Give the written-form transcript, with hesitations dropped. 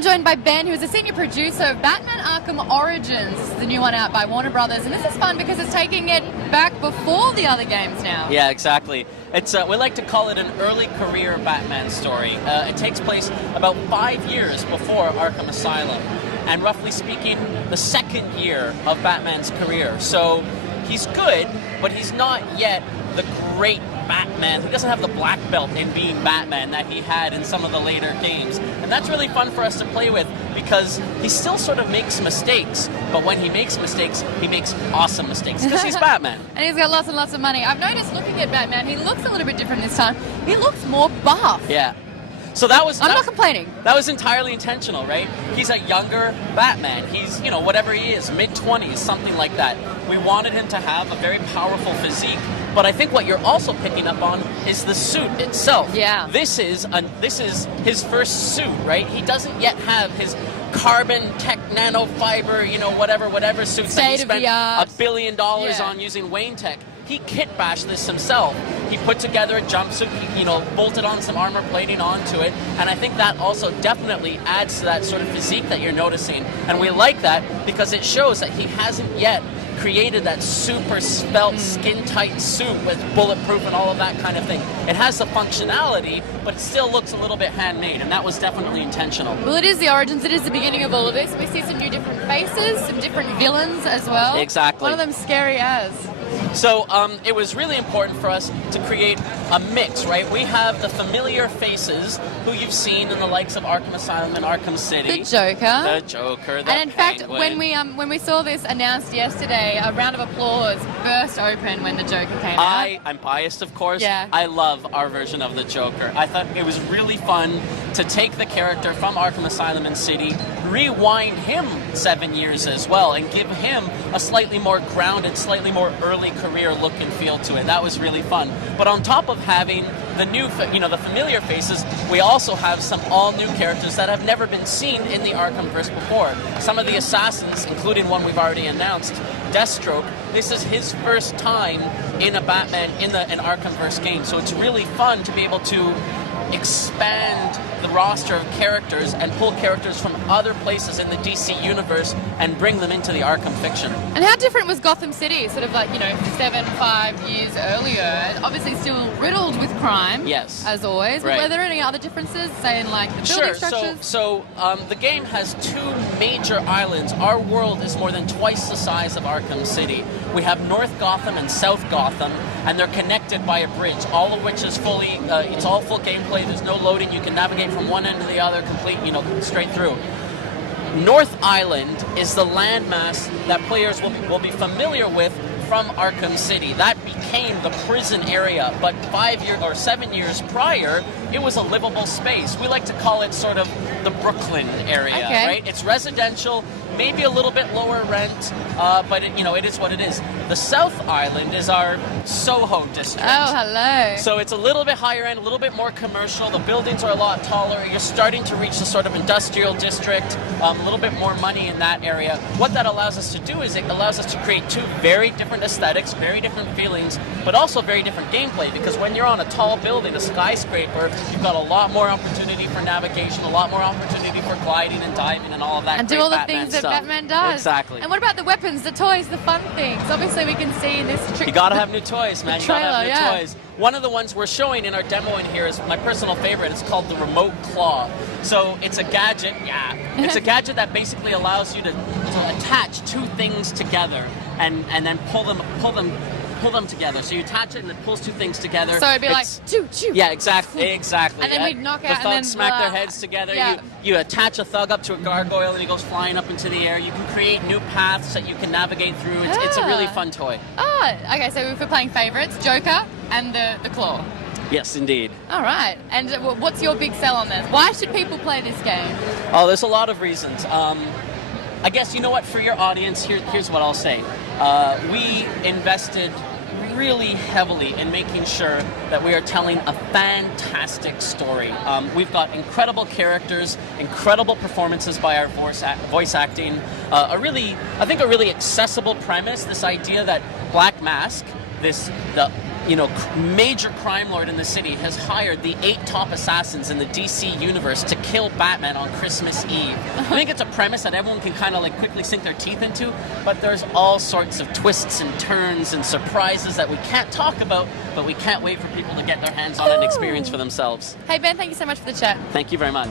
I'm joined by Ben, who is a senior producer of Batman Arkham Origins. This is the new one out by Warner Brothers, and this is fun because it's taking it back before the other games now. Yeah, exactly. It's we like to call it an early career Batman story. It takes place about 5 years before Arkham Asylum, and roughly speaking, the second year of Batman's career. So he's good, but he's not yet the great Batman. He doesn't have the black belt in being Batman that he had in some of the later games. And that's really fun for us to play with because he still sort of makes mistakes, but when he makes mistakes, he makes awesome mistakes because he's Batman. And he's got lots and lots of money. I've noticed looking at Batman, he looks a little bit different this time. He looks more buff. Yeah. So that was... I'm not complaining. That was entirely intentional, right? He's a younger Batman. He's, you know, whatever he is, mid-20s, something like that. We wanted him to have a very powerful physique, but I think what you're also picking up on is the suit itself. Yeah. This is his first suit, right? He doesn't yet have his carbon tech nanofiber, you know, whatever suits that he spent $1 billion on using Wayne Tech. He kit bashed this himself. He put together a jumpsuit, he, bolted on some armor plating onto it, and I think that also definitely adds to that sort of physique that you're noticing. And we like that because it shows that he hasn't yet created that super svelte, skin-tight suit with bulletproof and all of that kind of thing. It has the functionality, but it still looks a little bit handmade, and that was definitely intentional. Well, it is the origins, it is the beginning of all of this. We see some new different faces, some different villains as well. Exactly. One of them scary as. So it was really important for us to create a mix, right? We have the familiar faces who you've seen in the likes of Arkham Asylum and Arkham City. The Joker. The Joker, the And in fact, Penguin. when we saw this announced yesterday, a round of applause burst open when the Joker came out. I'm biased, of course. Yeah. I love our version of the Joker. I thought it was really fun to take the character from Arkham Asylum and City, rewind him 7 years as well, and give him a slightly more grounded, slightly more early career look and feel to it. That was really fun. But on top of having the new, the familiar faces, we also have some all-new characters that have never been seen in the Arkhamverse before. Some of the assassins, including one we've already announced, Deathstroke. This is his first time in a Batman in an Arkhamverse game, so it's really fun to be able to expand the roster of characters and pull characters from other places in the DC universe and bring them into the Arkham fiction. And how different was Gotham City, sort of like, 5 years earlier? Obviously still riddled with crime, yes, as always. Right. But were there any other differences, say in like the building structures? So the game has 2 major islands. Our world is more than twice the size of Arkham City. We have North Gotham and South Gotham, and they're connected by a bridge, all of which is fully, it's all full gameplay. There's no loading. You can navigate from one end to the other, complete, straight through. North Island is the landmass that players will be familiar with from Arkham City. That became the prison area, but 7 years prior, it was a livable space. We like to call it sort of the Brooklyn area, right? It's residential, maybe a little bit lower rent, but it is what it is. The South Island is our Soho district. Oh, hello. So it's a little bit higher end, a little bit more commercial. The buildings are a lot taller. You're starting to reach the sort of industrial district, a little bit more money in that area. What that allows us to do is it allows us to create 2 very different aesthetics, very different feelings, but also very different gameplay, because when you're on a tall building, a skyscraper, you've got a lot more opportunity for navigation, a lot more opportunity for gliding and diving and all of that. And do all the things that Batman does. Exactly. And what about the weapons, the toys, the fun things? Obviously we can see in this trick. You gotta have new toys, man. You gotta have new trailer, toys. One of the ones we're showing in our demo in here is my personal favorite. It's called the Remote Claw. So it's a gadget, it's a gadget that basically allows you to attach 2 things together and then pull them together. So you attach it and it pulls 2 things together. So it'd be like, choo, choo. Yeah, exactly. And then we'd knock out the thugs smack their heads together. Yeah. You attach a thug up to a gargoyle and he goes flying up into the air. You can create new paths that you can navigate through. It's a really fun toy. Oh, okay, so if we're playing favorites, Joker and the Claw. Yes, indeed. All right. And what's your big sell on this? Why should people play this game? Oh, there's a lot of reasons. I guess, you know what, for your audience, here's what I'll say. We invested really heavily in making sure that we are telling a fantastic story. We've got incredible characters, incredible performances by our voice acting, a really accessible premise, this idea that Black Mask, the major crime lord in the city has hired the 8 top assassins in the DC universe to kill Batman on Christmas Eve. I think it's a premise that everyone can kind of like quickly sink their teeth into, but there's all sorts of twists and turns and surprises that we can't talk about, but we can't wait for people to get their hands on and experience for themselves. Hey Ben, thank you so much for the chat. Thank you very much.